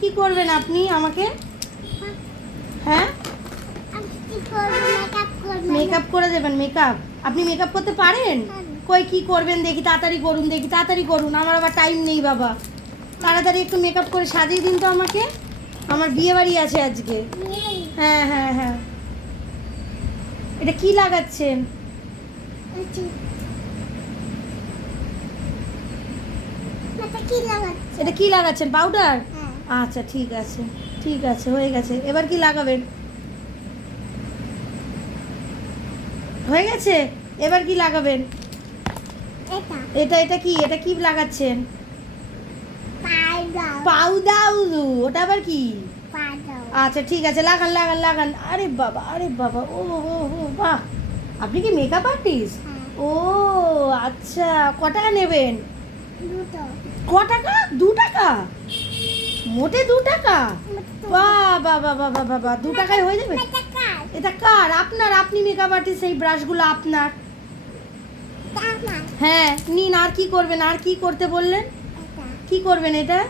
কি করবেন আপনি আমাকে? হ্যাঁ, মেকআপ করে দেবেন। মেকআপ আপনি মেকআপ করতে পারেন? কই কি করবেন দেখি, তাড়াতাড়ি করুন দেখি, তাড়াতাড়ি করুন, আমার আবার টাইম নেই বাবা। তাড়াতাড়ি একটু মেকআপ করে সাজিয়ে দিন তো আমাকে, আমার বিয়ে বাড়ি আছে আজকে। হ্যাঁ হ্যাঁ হ্যাঁ। এটা কি লাগাচ্ছেন? এটা কি লাগাচ্ছেন? পাউডার? আচ্ছা ঠিক আছে, ঠিক আছে, হয়ে গেছে। এবার কি লাগাবেন? হয়ে গেছে, এবার কি লাগাবেন? এটা এটা কি, এটা কি লাগাচ্ছেন? পাউডার। ওটা আবার কি? আচ্ছা ঠিক আছে, লাগান লাগান লাগান। আরে বাবা, আরে বাবা, ও ও ও বাহ, আপনি কি মেকআপ আর্টিস্ট? ও আচ্ছা, ক টাকা নেবেন? ক টাকা? 2 টাকা? মোটে 2 টাকা? বাহ বাহ বাহ বাহ বাহ বাহ, 2 টাকায় হয়ে যাবে? এটা কার? আপনার? আপনি মেকআপ আর্টিস্ট, এই ব্রাশগুলো আপনার। হ্যাঁ নিন। আর কি করবেন? আর কি করতে বললেন? কি করবেন এটা?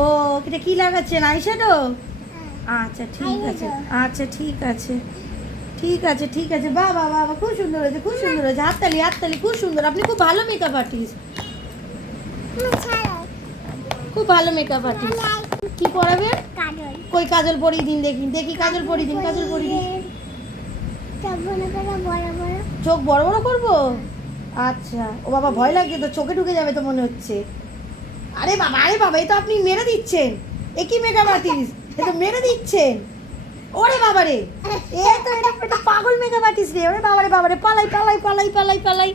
ও এটা কি লাগাচ্ছেন? আইশ্যাডো? আচ্ছা ঠিক আছে, আচ্ছা ঠিক আছে, ঠিক আছে, ঠিক আছে। বাহ বাহ বাহ, খুব সুন্দর হয়েছে, খুব সুন্দর হয়েছে। হাততালি হাততালি, খুব সুন্দর। আপনি খুব ভালো মেকআপ আর্টিস্ট, খুব ভালো মেকআপ আর্টিস্ট। কি পরাবেন? কই কাজল পরিয়ে দিন দেখি, দেখি কাজল পরিয়ে দিন, কাজল পরিয়ে দিন। চোখ বড় বড় করবো? আচ্ছা। ও বাবা, ভয় লাগছে তো, চোখে ঢুকে যাবে তো মনে হচ্ছে। আরে বাবা, আরে বাবা, এই তো আপনি মেরে দিচ্ছেন। এ কি মেকআপ আর্টিস্ট, এ তো মেরে দিচ্ছেন। ওরে বাবা রে, এ তো এটা পাগল মেকআপ আর্টিস্ট রে। ওরে বাবা রে, বাবা রে, পালাই পালাই পালাই পালাই পালাই।